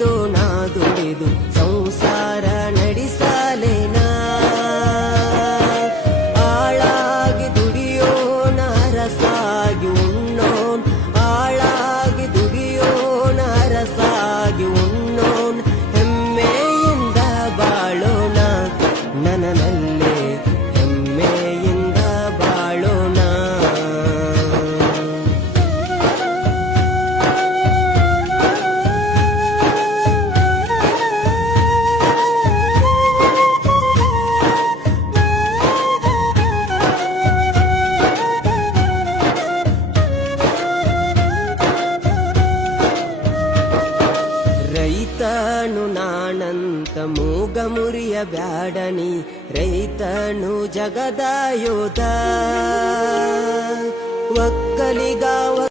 দো না দোরে দো ರೈತನು ನಾನಂತ ಮೂಗ ಮುರಿಯ ಬ್ಯಾಡನಿ ರೈತನು ಜಗದಾಯೋಧ ಒಕ್ಕಲಿಗ